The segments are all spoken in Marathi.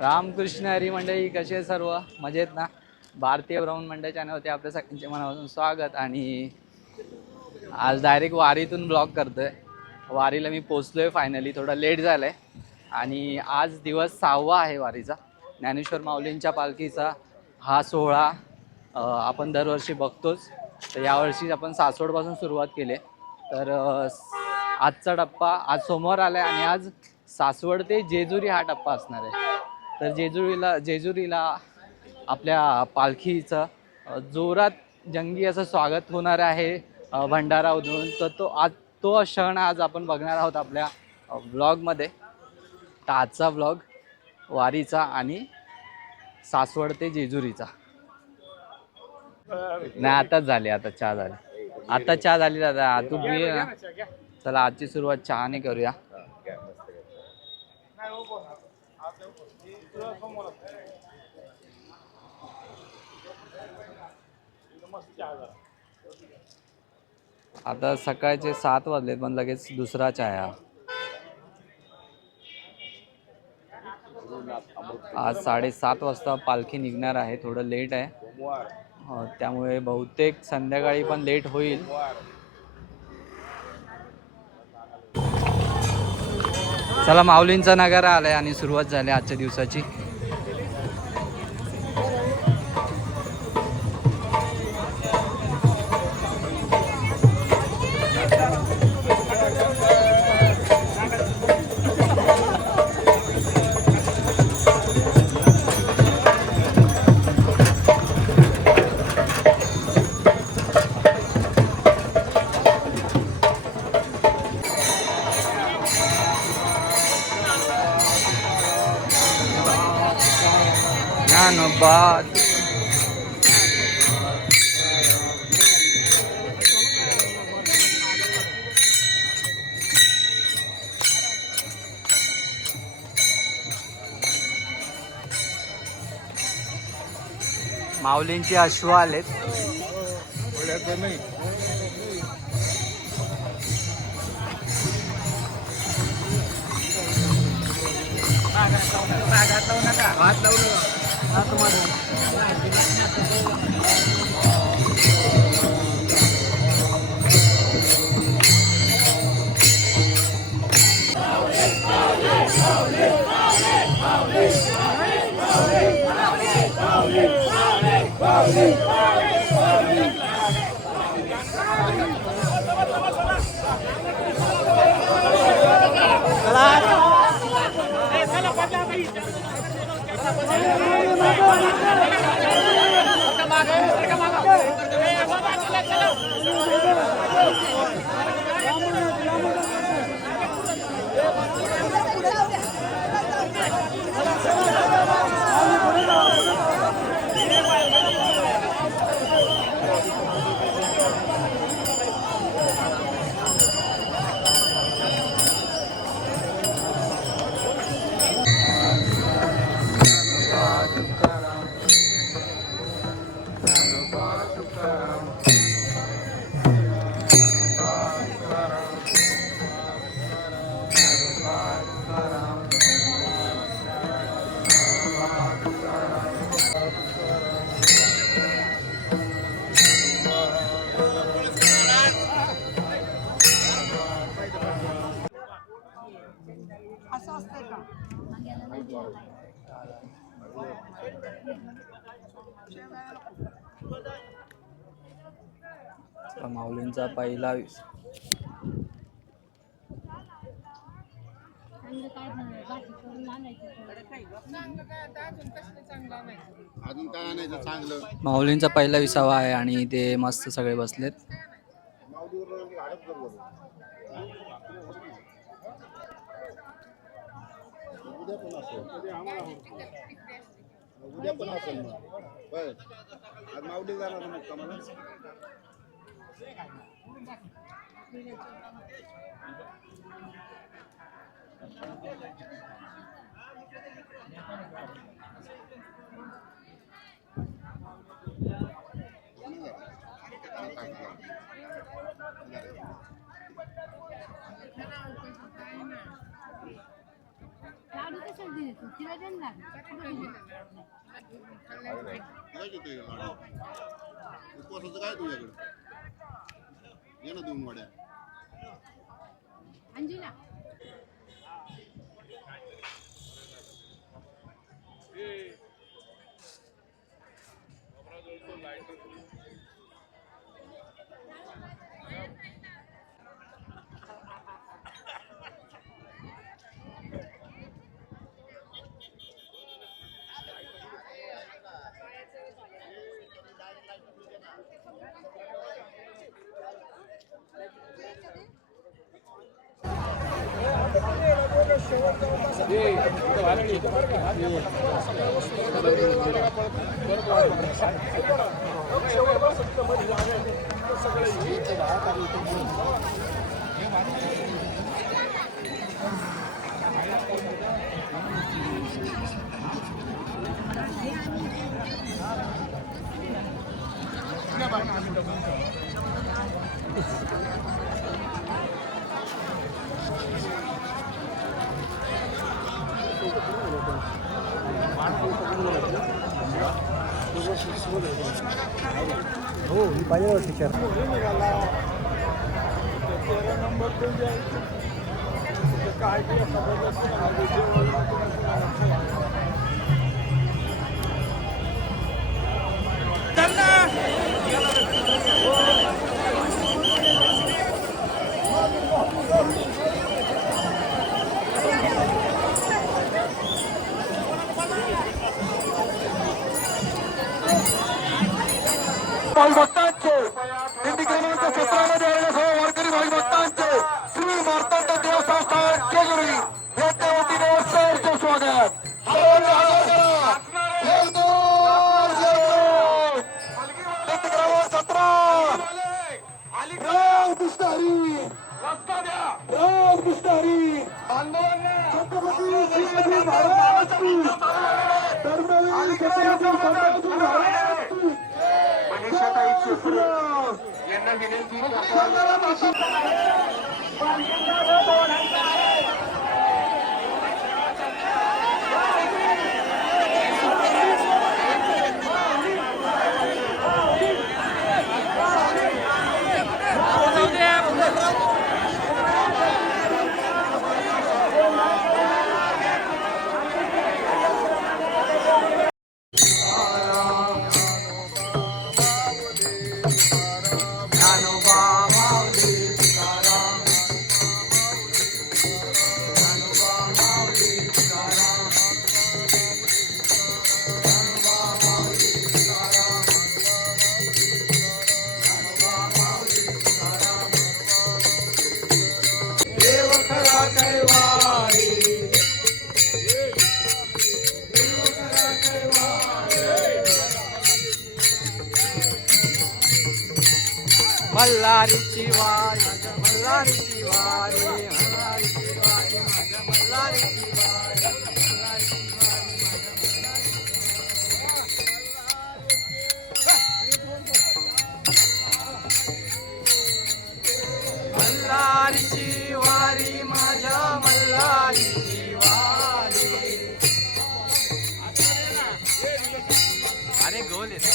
रामकृष्ण हरी मंडळी, कसे सर्व मजेत ना? भारतीय ब्राह्मण मंडळ चॅनलवरती आपल्या सगळ्यांचे मनापासून स्वागत. आणि आज डायरेक्ट वारीतून ब्लॉग करतोय. वारीला मी पोचलोय फायनली, थोडा लेट झालाय. आणि आज दिवस 6वा आहे वारीचा. ज्ञानेश्वर माऊलींच्या पालखीचा हा सोहळा आपण दरवर्षी बघतोच. तर यावर्षी आपण सासवडपासून सुरुवात केली. तर आजचा टप्पा आज सोमवार आलाय आणि आज सासवड ते जेजुरी हा टप्पा असणार आहे. तर जेजुरीला आपल्या पालखीचं जोरात जंगी असं स्वागत होणार आहे भंडारा उधळून. तर तो क्षण आज आपण बघणार आहोत आपल्या ब्लॉगमध्ये. तर आजचा ब्लॉग वारीचा आणि सासवड ते जेजुरीचा. नाही, आताच झाली, आता चहा झाली दादा. तू घे ना. चला आजची सुरुवात चहाने करूया. आता सकाळचे 7 वाजलेत पण लगेच दुसरा चहा. आज 7:30 वाजता पालखी निघणार आहे. थोडं लेट आहे, त्यामुळे बहुतेक संध्याकाळी पण लेट होईल. चला, माऊलींचा नगारा आलाय आणि सुरुवात झाली आजच्या दिवसाची. ज्ञानोबाद माऊलींची अश्व आलेत. माऊलींचा पहिला माऊलींचा पहिला विसावा आहे आणि ते मस्त सगळे बसलेत. उद्या पण असेल मग बर. आज माऊली जाणार ना कमाला. काय घेतोय लाडू? उपवासाचं काय तुझ्याकडे? ये ना 2 वड्या. हो ही पाहिजे टीचर भाईभक्तांचे दिंडी क्रमांक 17 मध्ये आलेल्या सर्व वारकरी भाईभक्तांचे श्री मार्तंड देव संस्थान केजुरी यांच्या वतीने सहर्ष स्वागत. दिंडी क्रमांक 17 रामकृष्ण हरी रामकृष्ण हरी छत्रपती शिवाजी महाराज की धर्मवीर छत्रपती संभाजी महाराज की यांना विनंती मल्हारीची वारी माझ्या मल्हारीची वारी मल्हारीची वारी माझ्या मल्हारीची वारी मल्हारीची वारी माझ्या मल्हारीची वारी. अरे गोल येतो.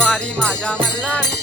वारी माझ्या मल्हारी